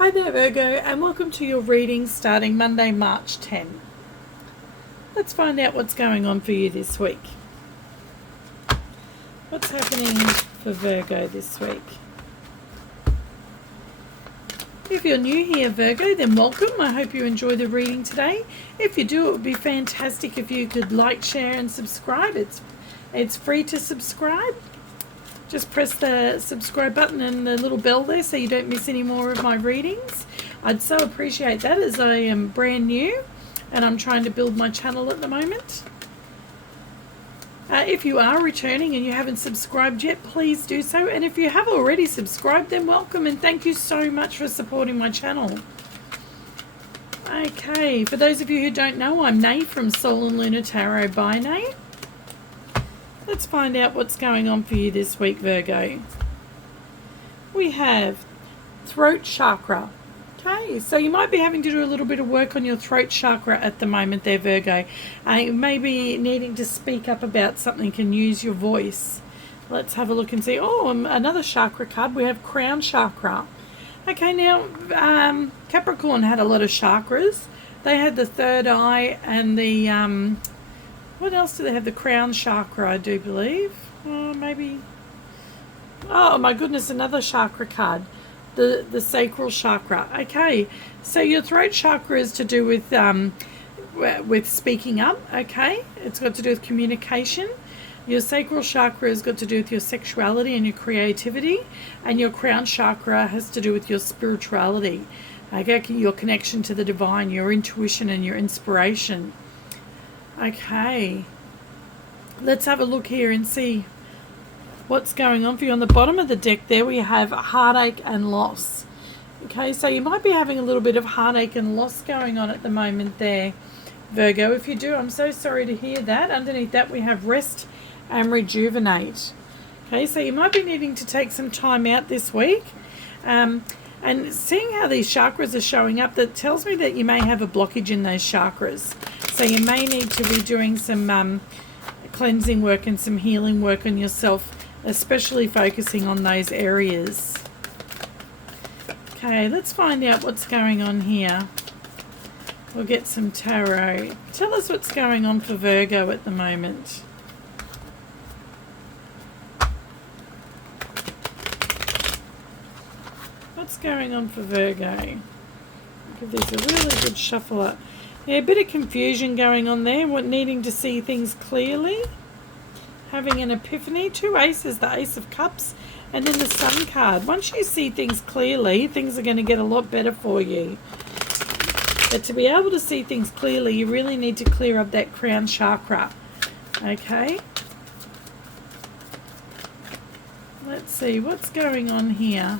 Hi there Virgo, and welcome to your reading starting Monday, March 10. Let's find out what's going on for you this week. What's happening for Virgo this week? If you're new here, Virgo, then welcome. I hope you enjoy the reading today. If you do, it would be fantastic if you could like, share and subscribe. It's free to subscribe. Just press the subscribe button and the little bell there so you don't miss any more of my readings. I'd so appreciate that, as I am brand new and I'm trying to build my channel at the moment. If you are returning and you haven't subscribed yet, please do so. And if you have already subscribed, then welcome and thank you so much for supporting my channel. Okay, for those of you who don't know, I'm Nay from Soul and Lunar Tarot by Nay. Let's find out what's going on for you this week, Virgo. We have throat chakra. Okay, so you might be having to do a little bit of work on your throat chakra at the moment there, Virgo. You may be needing to speak up about something and use your voice. Let's have a look and see. Oh, another chakra card. We have crown chakra. Okay, now Capricorn had a lot of chakras. They had the third eye and the what else do they have? The crown chakra, I do believe. Maybe. Oh my goodness, another chakra card. The sacral chakra. Okay, so your throat chakra is to do with speaking up. Okay, it's got to do with communication. Your sacral chakra has got to do with your sexuality and your creativity, and your crown chakra has to do with your spirituality. Okay, your connection to the divine, your intuition and your inspiration. Okay, let's have a look here and see what's going on for you. On the bottom of the deck there we have heartache and loss. Okay, so you might be having a little bit of heartache and loss going on at the moment there, Virgo. If you do, I'm so sorry to hear that. Underneath that we have rest and rejuvenate. Okay, so you might be needing to take some time out this week. And seeing how these chakras are showing up, that tells me that you may have a blockage in those chakras. So you may need to be doing some cleansing work and some healing work on yourself, especially focusing on those areas. Okay, let's find out what's going on here. We'll get some tarot. Tell us what's going on for Virgo at the moment. What's going on for Virgo? Give these a really good shuffle up. Yeah, a bit of confusion going on there. Needing to see things clearly. Having an epiphany. Two aces, the Ace of Cups and then the Sun card. Once you see things clearly, things are going to get a lot better for you. But to be able to see things clearly, you really need to clear up that crown chakra. Okay. Let's see what's going on here.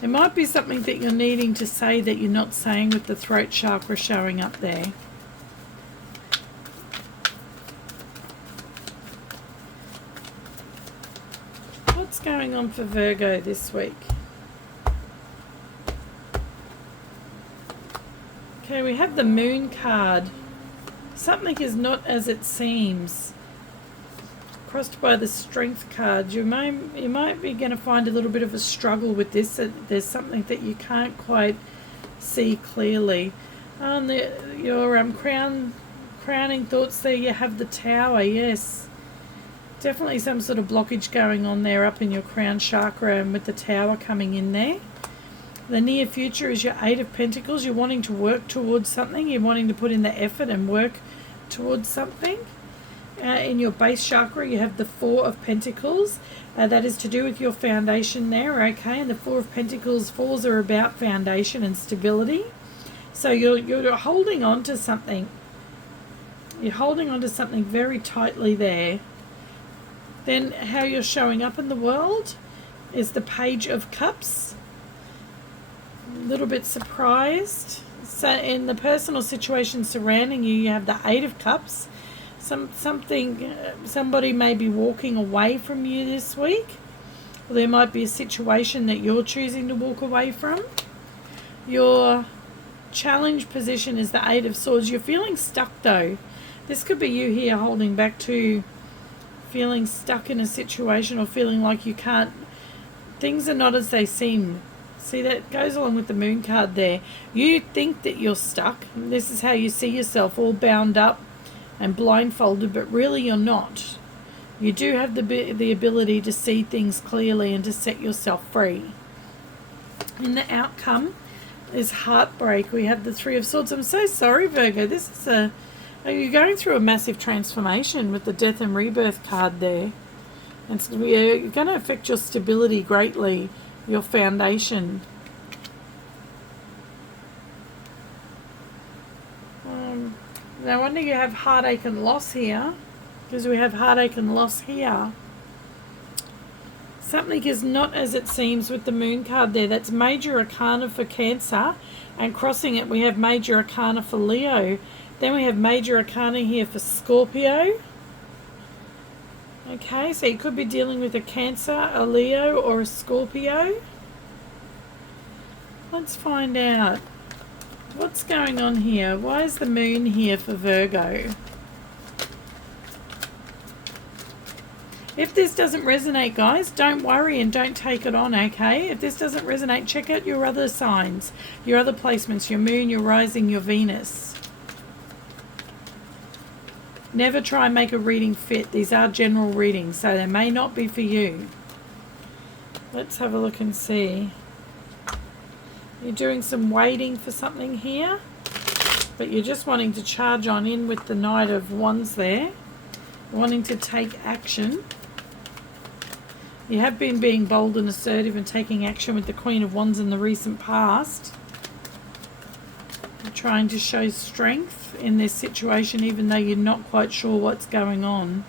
There might be something that you're needing to say that you're not saying with the throat chakra showing up there. What's going on for Virgo this week? Okay, we have the Moon card. Something is not as it seems. Crossed by the Strength card. You might be going to find a little bit of a struggle with this. There's something that you can't quite see clearly. On your crowning thoughts there, you have the Tower. Yes, definitely some sort of blockage going on there up in your crown chakra, and with the Tower coming in there. The near future is your Eight of Pentacles. You're wanting to work towards something. You're wanting to put in the effort and work towards something. In your base chakra you have the Four of Pentacles. That is to do with your foundation there, okay? And the Four of Pentacles, fours are about foundation and stability. So you're holding on to something. You're holding on to something very tightly there. Then how you're showing up in the world is the Page of Cups. A little bit surprised. So in the personal situation surrounding you, you have the Eight of Cups. Somebody may be walking away from you this week. Or there might be a situation that you're choosing to walk away from. Your challenge position is the Eight of Swords. You're feeling stuck though. This could be you here holding back to feeling stuck in a situation, or feeling like you can't Things are not as they seem. See, that goes along with the moon card there. You think that you're stuck. This is how you see yourself, all bound up and blindfolded, but really you're not. You do have the ability to see things clearly and to set yourself free. In the outcome is heartbreak. We have the Three of Swords. I'm so sorry, Virgo. You're going through a massive transformation with the Death and Rebirth card there. And so you're going to affect your stability greatly, your foundation. No wonder you have heartache and loss here, because we have heartache and loss here. Something is not as it seems with the moon card there. That's major arcana for Cancer, and crossing it we have major arcana for Leo. Then we have major arcana here for Scorpio. Okay, so you could be dealing with a Cancer, a Leo, or a Scorpio. Let's find out what's going on here. Why is the moon here for Virgo? If this doesn't resonate, guys, don't worry and don't take it on, okay? If this doesn't resonate, check out your other signs, your other placements, your moon, your rising, your Venus. Never try and make a reading fit. These are general readings, so they may not be for you. Let's have a look and see. You're doing some waiting for something here, but you're just wanting to charge on in with the Knight of Wands there, wanting to take action. You have been being bold and assertive and taking action with the Queen of Wands in the recent past. You're trying to show strength in this situation, even though you're not quite sure what's going on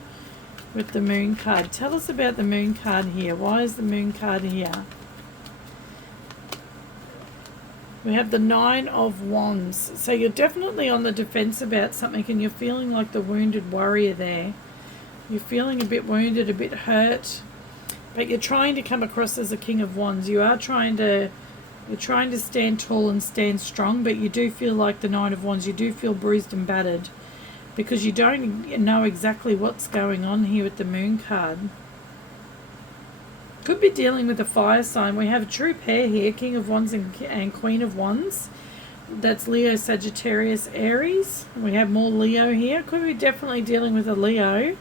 with the moon card. Tell us about the moon card here. Why is the moon card here? We have the Nine of Wands. So you're definitely on the defense about something, and you're feeling like the wounded warrior there. You're feeling a bit wounded, a bit hurt, but you're trying to come across as a King of Wands. You're trying to stand tall and stand strong, but you do feel like the Nine of Wands. You do feel bruised and battered because you don't know exactly what's going on here with the moon card. Could be dealing with a fire sign. We have a true pair here, King of Wands and Queen of Wands. That's Leo, Sagittarius, Aries. We have more Leo here. Could be definitely dealing with a Leo.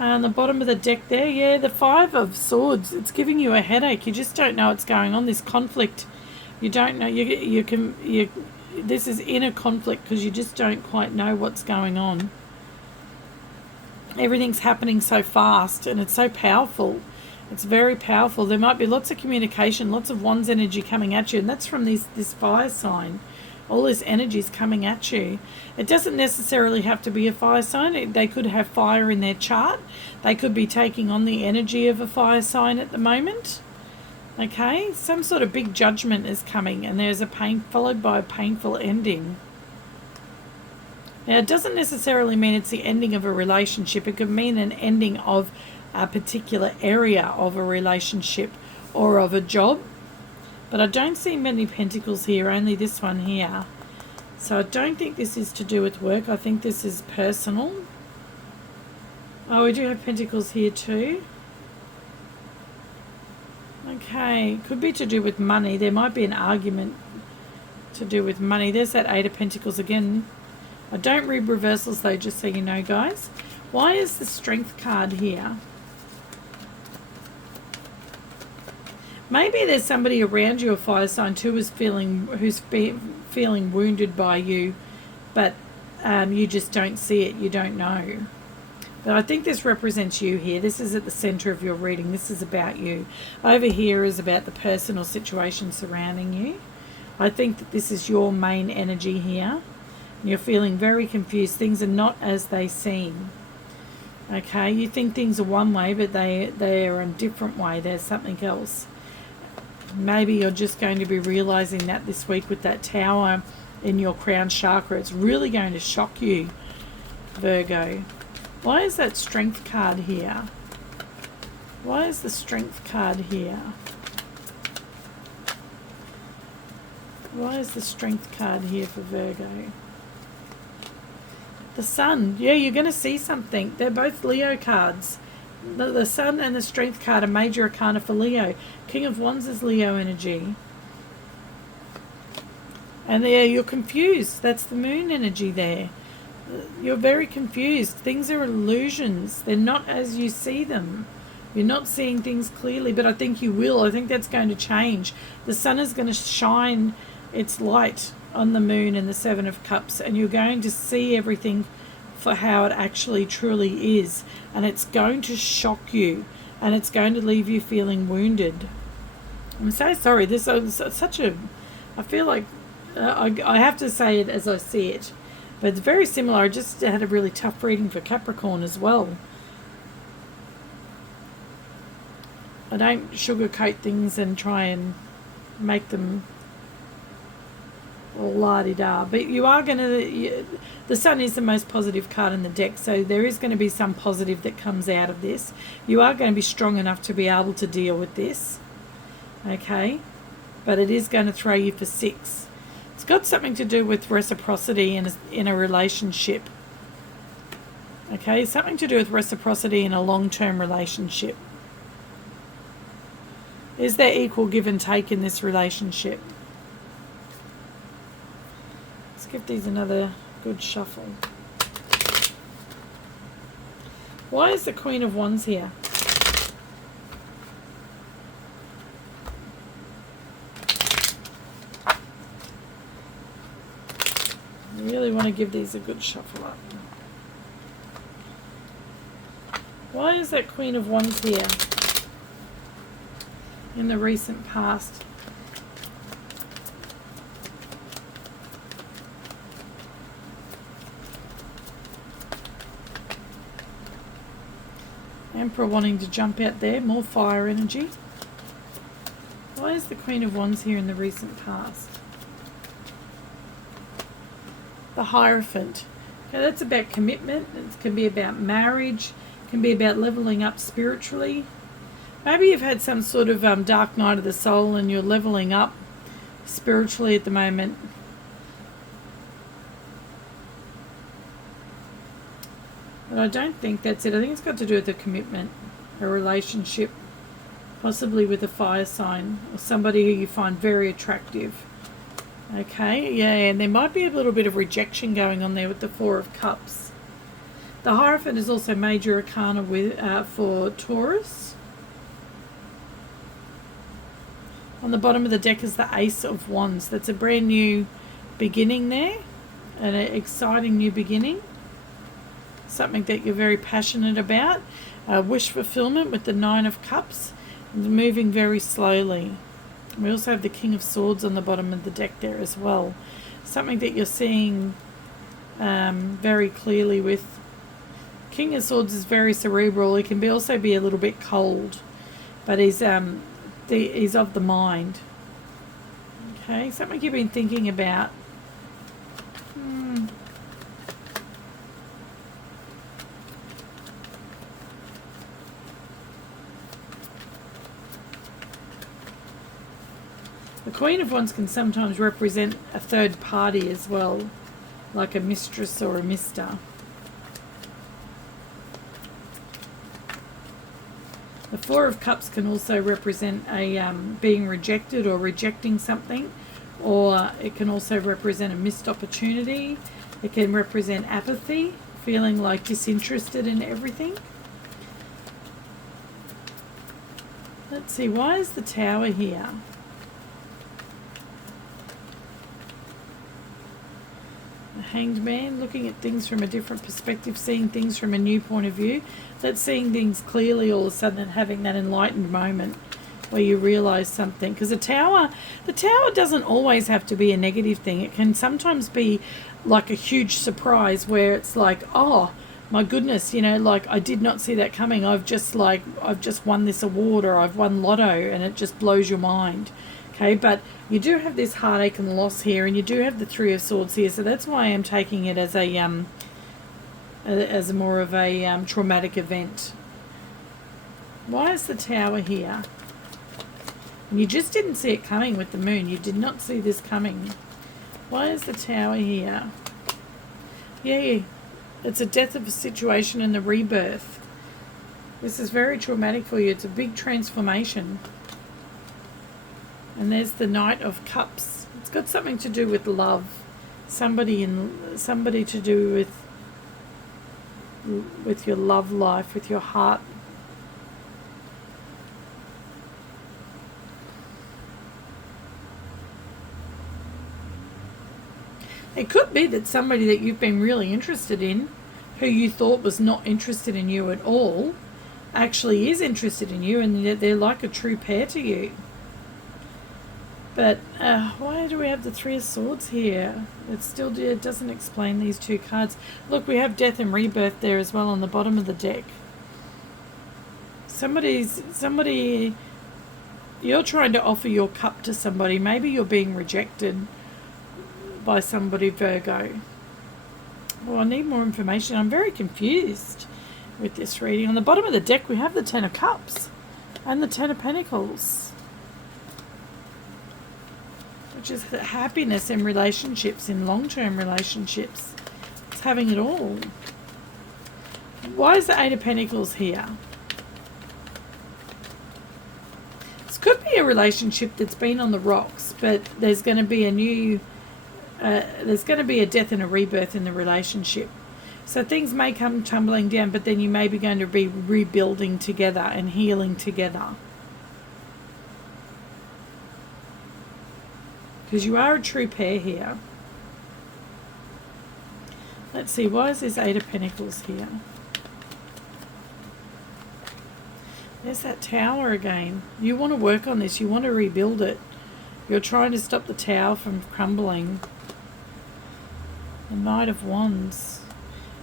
On the bottom of the deck there, yeah, the Five of Swords. It's giving you a headache. You just don't know what's going on. This conflict, you don't know. This is inner conflict because you just don't quite know what's going on. Everything's happening so fast and it's so powerful. It's very powerful. There might be lots of communication, lots of Wands energy coming at you, and that's from this fire sign. All this energy is coming at you. It doesn't necessarily have to be a fire sign. They could have fire in their chart. They could be taking on the energy of a fire sign at the moment. Okay, some sort of big judgment is coming, and there's a pain followed by a painful ending. Now, it doesn't necessarily mean it's the ending of a relationship. It could mean an ending of a particular area of a relationship or of a job. But I don't see many pentacles here, only this one here. So I don't think this is to do with work. I think this is personal. Oh, we do have pentacles here too. Okay, could be to do with money. There might be an argument to do with money. There's that Eight of Pentacles again. I don't read reversals though, just so you know, guys. Why is the Strength card here? Maybe there's somebody around you, a fire sign too, who's feeling wounded by you, but you just don't see it. You don't know. But I think this represents you here. This is at the center of your reading. This is about you. Over here is about the personal situation surrounding you. I think that this is your main energy here. You're feeling very confused. Things are not as they seem. Okay, you think things are one way, but they are a different way. There's something else. Maybe you're just going to be realizing that this week with that tower in your crown chakra. It's really going to shock you, Virgo. Why is that Strength card here? Why is the Strength card here? Why is the Strength card here for Virgo? The Sun. Yeah, you're going to see something. They're both Leo cards. The Sun and the Strength card are major arcana for Leo. King of Wands is Leo energy. And there you're confused. That's the Moon energy there. You're very confused. Things are illusions. They're not as you see them. You're not seeing things clearly, but I think you will. I think that's going to change. The Sun is going to shine its light on the Moon and the Seven of Cups, and you're going to see everything for how it actually truly is, and it's going to shock you, and it's going to leave you feeling wounded. I'm so sorry. This is such a, I feel like I have to say it as I see it, but it's very similar. I just had a really tough reading for Capricorn as well. I don't sugarcoat things and try and make them all la-di-da, but you are going to, the Sun is the most positive card in the deck, so there is going to be some positive that comes out of this. You are going to be strong enough to be able to deal with this, okay, but it is going to throw you for 6. It's got something to do with reciprocity in a relationship, okay, something to do with reciprocity in a long-term relationship. Is there equal give and take in this relationship? Let's give these another good shuffle. Why is the Queen of Wands here? I really want to give these a good shuffle up. Why is that Queen of Wands here in the recent past? Emperor wanting to jump out there, more fire energy. Why is the Queen of Wands here in the recent past? The Hierophant. Okay, that's about commitment. It can be about marriage. It can be about leveling up spiritually. Maybe you've had some sort of dark night of the soul and you're leveling up spiritually at the moment. But I don't think that's it. I think it's got to do with a commitment, a relationship, possibly with a fire sign or somebody who you find very attractive. Okay, yeah, and there might be a little bit of rejection going on there with the Four of Cups. The Hierophant is also major arcana for Taurus. On the bottom of the deck is the Ace of Wands. That's a brand new beginning there, an exciting new beginning. Something that you're very passionate about. Wish fulfillment with the Nine of Cups, and moving very slowly. We also have the King of Swords on the bottom of the deck there as well. Something that you're seeing very clearly with. King of Swords is very cerebral. He can also be a little bit cold, but he's of the mind. Okay, something you've been thinking about. The Queen of Wands can sometimes represent a third party as well, like a mistress or a mister. The Four of Cups can also represent a being rejected or rejecting something, or it can also represent a missed opportunity. It can represent apathy, feeling like disinterested in everything. Let's see, why is the Tower here? The Hanged Man, looking at things from a different perspective, seeing things from a new point of view. That's seeing things clearly all of a sudden and having that enlightened moment where you realize something. Because the tower doesn't always have to be a negative thing. It can sometimes be like a huge surprise where it's like, oh my goodness, you know, like I did not see that coming. I've just won this award, or I've won lotto, and it just blows your mind. Okay, but you do have this heartache and loss here, and you do have the Three of Swords here, so that's why I'm taking it as more of a traumatic event. Why is the Tower here? And you just didn't see it coming with the Moon. You did not see this coming. Why is the Tower here? Yeah, it's a death of a situation and the rebirth. This is very traumatic for you. It's a big transformation. And there's the Knight of Cups. It's got something to do with love. Somebody to do with your love life, with your heart. It could be that somebody that you've been really interested in, who you thought was not interested in you at all, actually is interested in you, and they're like a true pair to you. But why do we have the Three of Swords here? It doesn't explain these two cards. Look, we have Death and Rebirth there as well on the bottom of the deck. Somebody, you're trying to offer your cup to somebody. Maybe you're being rejected by somebody, Virgo. Well, I need more information. I'm very confused with this reading. On the bottom of the deck, we have the Ten of Cups and the Ten of Pentacles, which is the happiness in relationships, in long-term relationships. It's having it all. Why is the Eight of Pentacles here? This could be a relationship that's been on the rocks, but there's going to be a new... there's going to be a death and a rebirth in the relationship. So things may come tumbling down, but then you may be going to be rebuilding together and healing together. Because you are a true pair here. Let's see, why is this Eight of Pentacles here? There's that Tower again. You want to work on this. You want to rebuild it. You're trying to stop the Tower from crumbling. The Knight of Wands.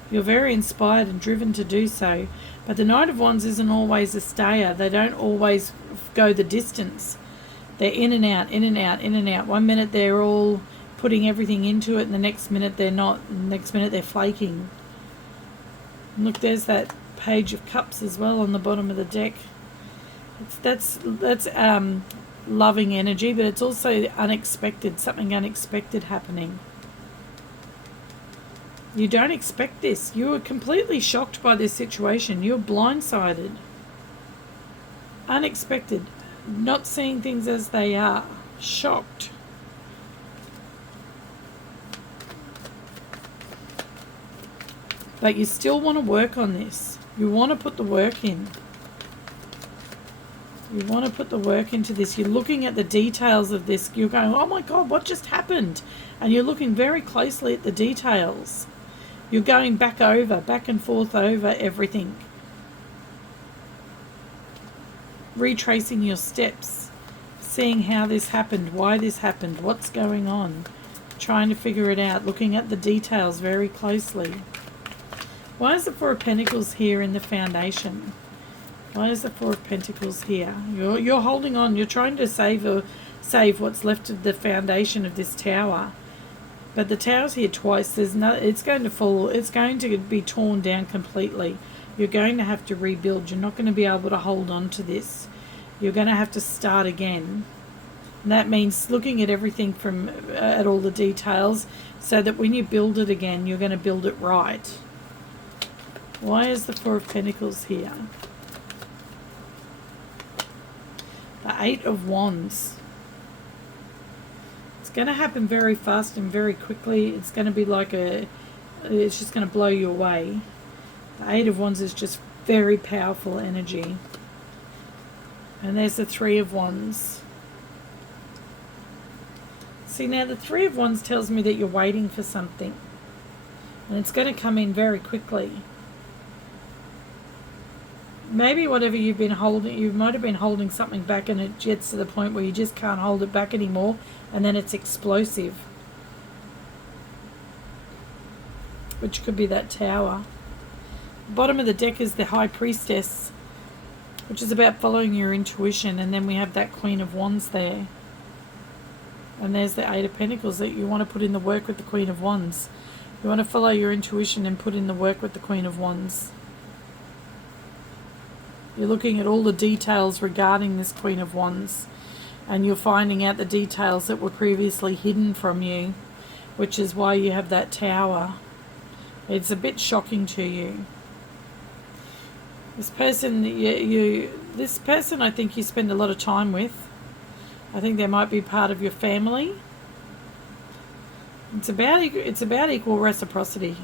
You're very inspired and driven to do so. But the Knight of Wands isn't always a stayer. They don't always go the distance. They're in and out, in and out, in and out. One minute they're all putting everything into it, and the next minute they're not. And the next minute they're flaking. And look, there's that Page of Cups as well on the bottom of the deck. That's loving energy, but it's also unexpected, something unexpected happening. You don't expect this. You are completely shocked by this situation. You're blindsided. Unexpected. Not seeing things as they are. Shocked. But you still want to work on this. You want to put the work in. You want to put the work into this. You're looking at the details of this. You're going, oh my God, what just happened? And you're looking very closely at the details. You're going back and forth over everything. Retracing your steps. Seeing how this happened, why this happened, what's going on. Trying to figure it out. Looking at the details very closely. Why is the Four of Pentacles here in the foundation? Why is the Four of Pentacles here? You're holding on. You're trying to save what's left of the foundation of this tower. But the tower's here twice. It's going to fall. It's going to be torn down completely. You're going to have to rebuild. You're not going to be able to hold on to this. You're going to have to start again. And that means looking at everything at all the details, so that when you build it again, you're going to build it right. Why is the Four of Pentacles here? The Eight of Wands. It's going to happen very fast and very quickly. It's going to be like it's just going to blow you away. The Eight of Wands is just very powerful energy. And there's the Three of Wands. See, now the Three of Wands tells me that you're waiting for something. And it's going to come in very quickly. Maybe whatever you've been holding, you might have been holding something back, and it gets to the point where you just can't hold it back anymore, and then it's explosive. Which could be that Tower. Bottom of the deck is the High Priestess, which is about following your intuition, and then we have that Queen of Wands there. And there's the Eight of Pentacles, that you want to put in the work with the Queen of Wands. You want to follow your intuition and put in the work with the Queen of Wands. You're looking at all the details regarding this Queen of Wands, and you're finding out the details that were previously hidden from you, which is why you have that Tower. It's a bit shocking to you. This person, this person, I think you spend a lot of time with. I think they might be part of your family. It's about equal reciprocity.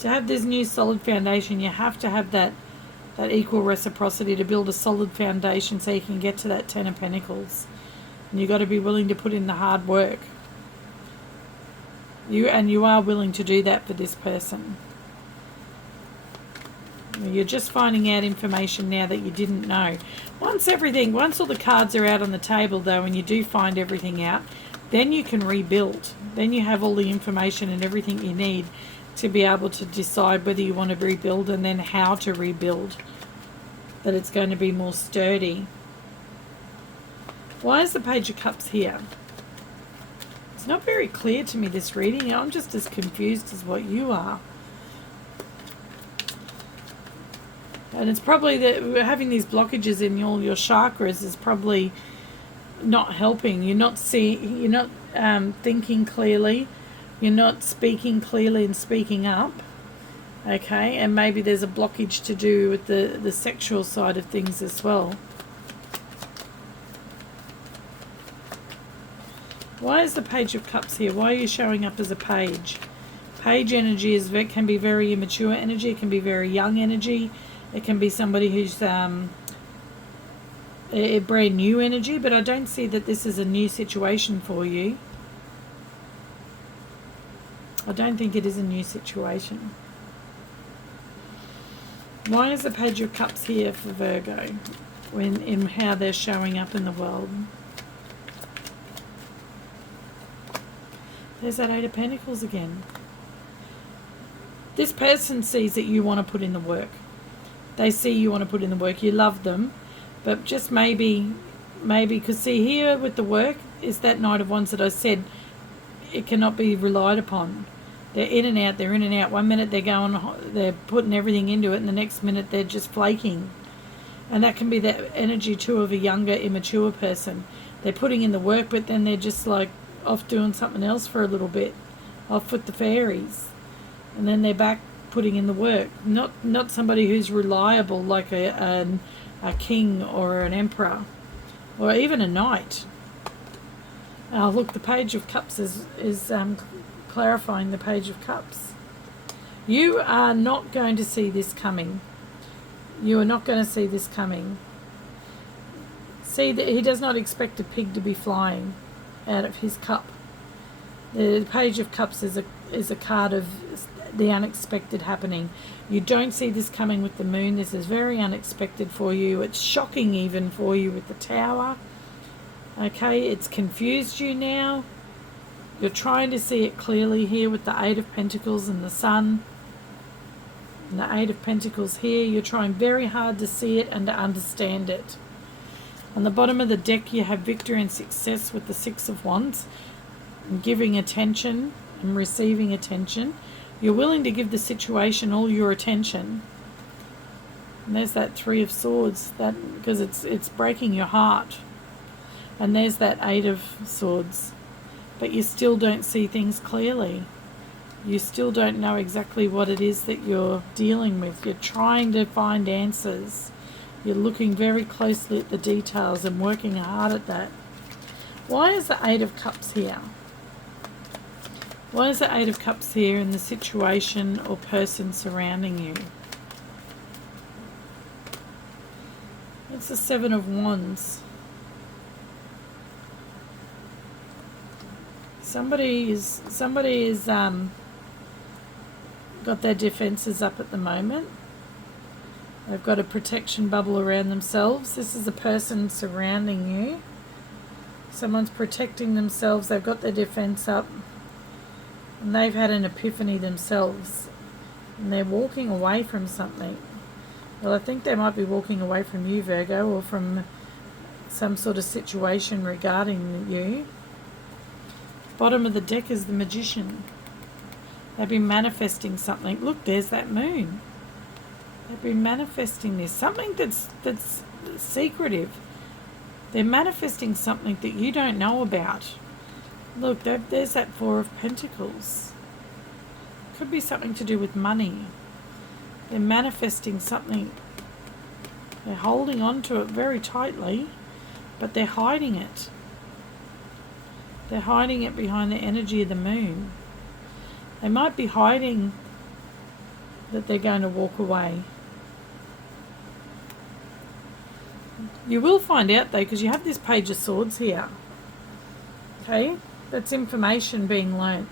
To have this new solid foundation, you have to have that equal reciprocity to build a solid foundation so you can get to that Ten of Pentacles. And you've got to be willing to put in the hard work. You are willing to do that for this person. You're just finding out information now that you didn't know. Once all the cards are out on the table though, and you do find everything out, then you can rebuild. Then you have all the information and everything you need to be able to decide whether you want to rebuild and then how to rebuild. That it's going to be more sturdy. Why is the Page of Cups here? It's not very clear to me, this reading. I'm just as confused as what you are. And it's probably that having these blockages in all your chakras is probably not helping. You're not thinking clearly. You're not speaking clearly and speaking up. Okay, and maybe there's a blockage to do with the sexual side of things as well. Why is the Page of Cups here? Why are you showing up as a page? Page energy can be very immature energy. It can be very young energy. It can be somebody who's a brand new energy, but I don't see that this is a new situation for you. I don't think it is a new situation. Why is the Page of Cups here for Virgo in how they're showing up in the world? There's that Eight of Pentacles again. This person sees that you want to put in the work. They see you want to put in the work. You love them, but just maybe, because see here with the work is that Knight of Wands that I said, it cannot be relied upon. They're in and out, they're in and out. One minute they're putting everything into it, and the next minute they're just flaking. And that can be the energy too of a younger, immature person. They're putting in the work, but then they're just like off doing something else for a little bit, off with the fairies. And then they're back putting in the work. Not somebody who's reliable like a king or an emperor, or even a knight. Oh, look, the Page of Cups is clarifying the Page of Cups. You are not going to see this coming. You are not going to see this coming. See, that he does not expect a pig to be flying out of his cup. The Page of Cups is a card of the unexpected happening. You don't see this coming with the Moon. This is very unexpected for you. It's shocking even for you with the Tower. Okay, it's confused you now. You're trying to see it clearly here with the Eight of Pentacles and the Sun. And the Eight of Pentacles here. You're trying very hard to see it and to understand it. On the bottom of the deck you have victory and success with the Six of Wands. And giving attention and receiving attention. You're willing to give the situation all your attention. And there's that Three of Swords, because it's breaking your heart. And there's that Eight of Swords. But you still don't see things clearly. You still don't know exactly what it is that you're dealing with. You're trying to find answers. You're looking very closely at the details and working hard at that. Why is the Eight of Cups here? Why is the Eight of Cups here in the situation or person surrounding you? It's the Seven of Wands. Somebody is got their defenses up at the moment. They've got a protection bubble around themselves. This is a person surrounding you. Someone's protecting themselves. They've got their defense up. And they've had an epiphany themselves. And they're walking away from something. Well, I think they might be walking away from you, Virgo, or from some sort of situation regarding you. Bottom of the deck is the Magician. They've been manifesting something. Look, there's that Moon. They've been manifesting this. Something that's secretive. They're manifesting something that you don't know about. Look, there's that Four of Pentacles. Could be something to do with money. They're manifesting something. They're holding on to it very tightly, but they're hiding it. They're hiding it behind the energy of the moon. They might be hiding that they're going to walk away. You will find out though, because you have this Page of Swords here. Okay, that's information being learnt.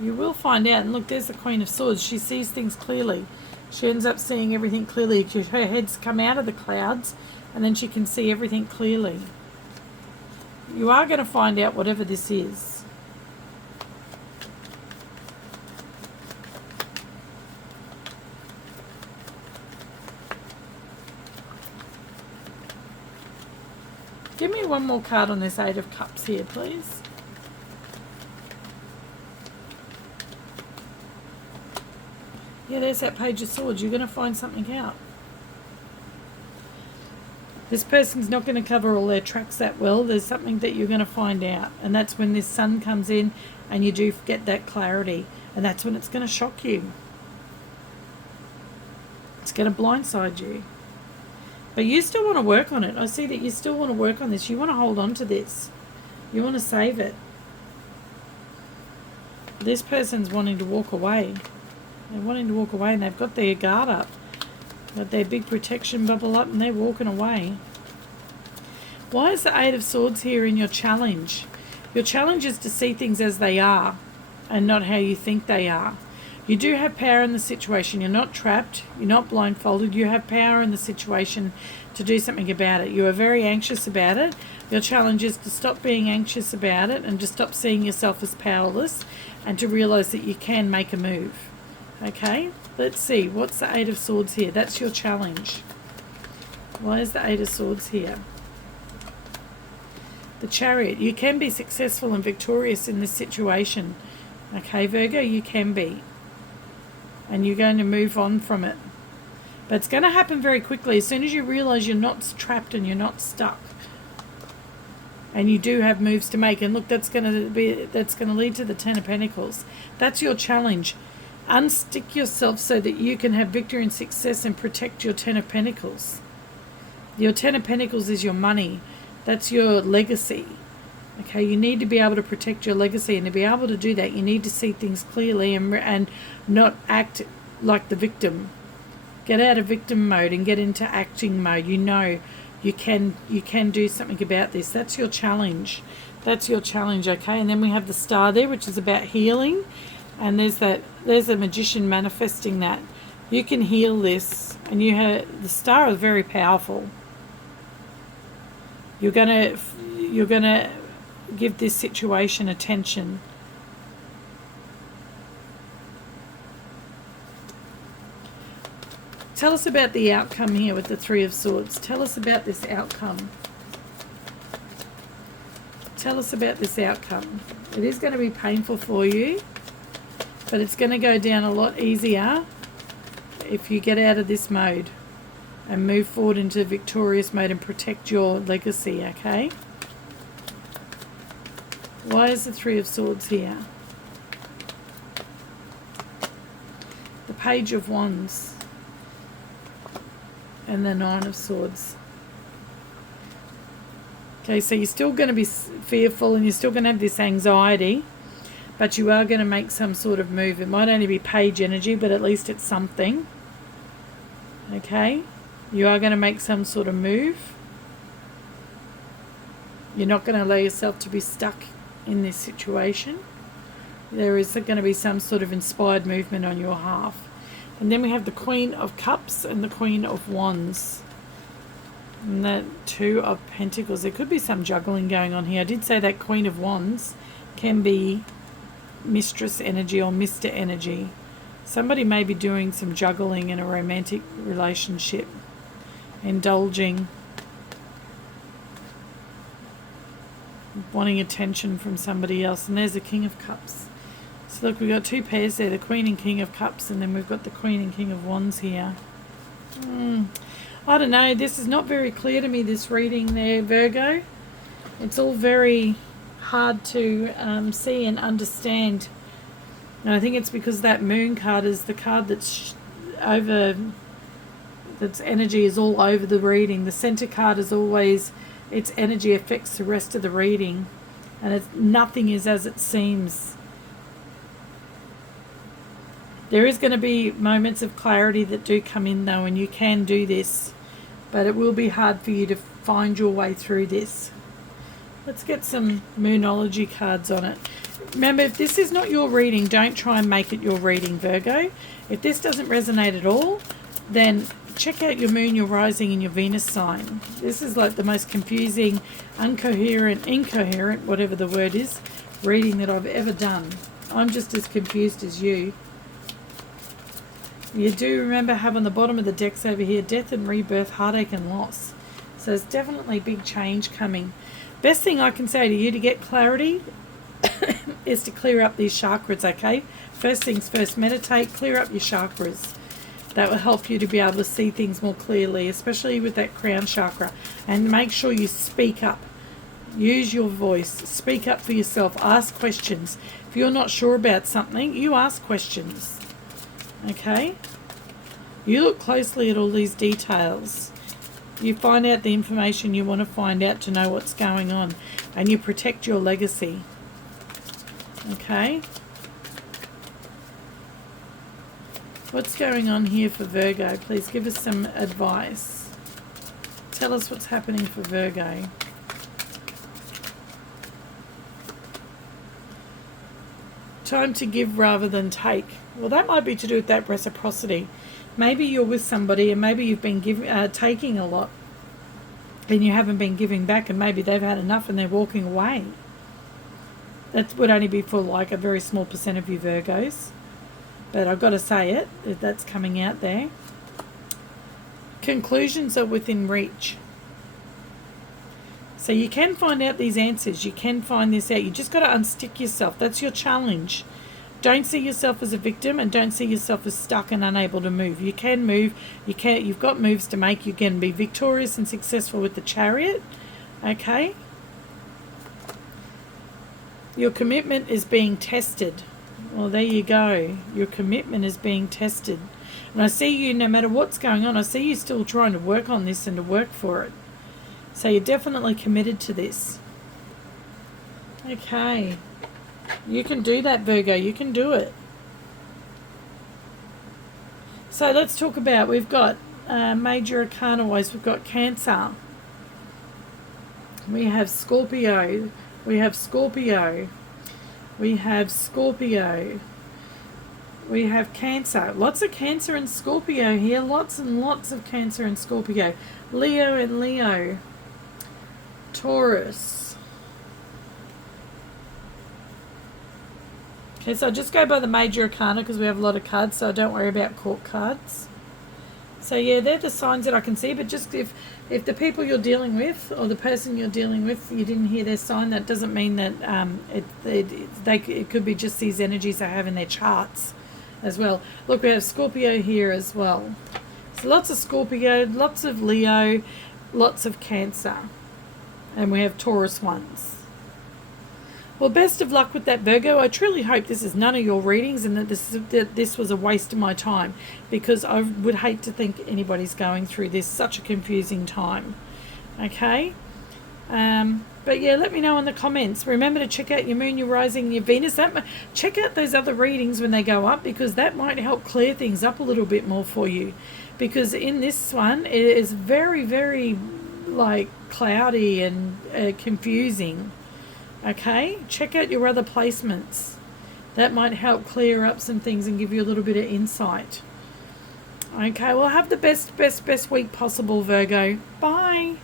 You will find out, and look, there's the Queen of Swords. She sees things clearly. She ends up seeing everything clearly. Her head's come out of the clouds, and then she can see everything clearly. You are going to find out whatever this is. Give me one more card on this Eight of Cups here, please. Yeah, there's that Page of Swords. You're going to find something out. This person's not going to cover all their tracks that well. There's something that you're going to find out. And that's when this sun comes in and you do get that clarity. And that's when it's going to shock you. It's going to blindside you. But you still want to work on it. I see that you still want to work on this. You want to hold on to this. You want to save it. This person's wanting to walk away. They're wanting to walk away, and they've got their guard up. Got their big protection bubble up, and they're walking away. Why is the Eight of Swords here in your challenge? Your challenge is to see things as they are and not how you think they are. You do have power in the situation. You're not trapped. You're not blindfolded. You have power in the situation to do something about it. You are very anxious about it. Your challenge is to stop being anxious about it and to stop seeing yourself as powerless and to realize that you can make a move. Okay, let's see. What's the Eight of Swords here? That's your challenge. Why is the Eight of Swords here? The Chariot. You can be successful and victorious in this situation. Okay, Virgo, you can be. And you're going to move on from it. But it's going to happen very quickly. As soon as you realize you're not trapped and you're not stuck. And you do have moves to make. And look, that's going to lead to the Ten of Pentacles. That's your challenge. Unstick yourself so that you can have victory and success and protect your Ten of Pentacles. Your Ten of Pentacles is your money. That's your legacy. Okay, you need to be able to protect your legacy, and to be able to do that, you need to see things clearly and not act like the victim. Get out of victim mode and get into acting mode. You know you can do something about this. That's your challenge. That's your challenge, okay? And then we have the Star there, which is about healing. And there's a Magician manifesting that. You can heal this, and the Star is very powerful. You're gonna give this situation attention. Tell us about the outcome here with the Three of Swords. Tell us about this outcome. Tell us about this outcome. It is going to be painful for you, but it's going to go down a lot easier if you get out of this mode and move forward into victorious mode and protect your legacy, okay? Why is the Three of Swords here? The Page of Wands and the Nine of Swords. Okay, so you're still going to be fearful and you're still going to have this anxiety, but you are going to make some sort of move. It might only be page energy, but at least it's something. Okay, you are going to make some sort of move. You're not going to allow yourself to be stuck in this situation. There is going to be some sort of inspired movement on your half. And then we have the Queen of Cups and the Queen of Wands. And that Two of Pentacles. There could be some juggling going on here. I did say that Queen of Wands can be mistress energy or Mr. energy. Somebody may be doing some juggling in a romantic relationship. Indulging. Wanting attention from somebody else. And there's the King of Cups. So look, we've got two pairs there, the Queen and King of Cups, and then we've got the Queen and King of Wands here. I don't know, this is not very clear to me, this reading there, Virgo. It's all very hard to see and understand. And I think it's because that moon card is the card that's that's energy is all over the reading. The center card is always, its energy affects the rest of the reading, and nothing is as it seems. There is going to be moments of clarity that do come in though, and you can do this, but it will be hard for you to find your way through this. Let's get some Moonology cards on it. Remember, if this is not your reading, don't try and make it your reading, Virgo. If this doesn't resonate at all, then check out your moon, your rising, and your Venus sign. This is like the most confusing, incoherent, whatever the word is, reading that I've ever done. I'm just as confused as you. You do remember have on the bottom of the decks over here, death and rebirth, heartache and loss. So there's definitely big change coming. Best thing I can say to you to get clarity is to clear up these chakras, okay? First things first, meditate, clear up your chakras. That will help you to be able to see things more clearly, especially with that crown chakra. And make sure you speak up. Use your voice. Speak up for yourself. Ask questions. If you're not sure about something, you ask questions. Okay? You look closely at all these details. You find out the information you want to find out to know what's going on. And you protect your legacy. Okay? What's going on here for Virgo? Please give us some advice. Tell us what's happening for Virgo. Time to give rather than take. Well, that might be to do with that reciprocity. Maybe you're with somebody and maybe you've been taking a lot and you haven't been giving back, and maybe they've had enough and they're walking away. That would only be for like a very small percent of you Virgos. But I've got to say it, that's coming out there. Conclusions are within reach. So you can find out these answers. You can find this out. You just got to unstick yourself. That's your challenge. Don't see yourself as a victim, and don't see yourself as stuck and unable to move. You can move. You've got moves to make. You can be victorious and successful with the Chariot. Okay? Your commitment is being tested. Well, there you go. Your commitment is being tested. And I see you, no matter what's going on, I see you still trying to work on this and to work for it. So you're definitely committed to this. Okay. You can do that, Virgo. You can do it. So let's talk about, we've got major arcana-wise, we've got Cancer. We have Scorpio. We have Scorpio. We have Scorpio. We have Cancer. Lots of Cancer and Scorpio here. Lots and lots of Cancer and Scorpio. Leo and Leo. Taurus. Okay, so I'll just go by the major arcana because we have a lot of cards, so don't worry about court cards. So yeah, they're the signs that I can see, but just if the people you're dealing with or the person you're dealing with, you didn't hear their sign, that doesn't mean that it could be just these energies they have in their charts as well. Look, we have Scorpio here as well. So lots of Scorpio, lots of Leo, lots of Cancer. And we have Taurus ones. Well, best of luck with that, Virgo. I truly hope this is none of your readings and that this was a waste of my time, because I would hate to think anybody's going through this such a confusing time. Okay? But yeah, let me know in the comments. Remember to check out your moon, your rising, your Venus. Check out those other readings when they go up, because that might help clear things up a little bit more for you. Because in this one, it is very, very like cloudy and confusing. Okay, check out your other placements. That might help clear up some things and give you a little bit of insight. Okay, well, have the best week possible, Virgo. Bye.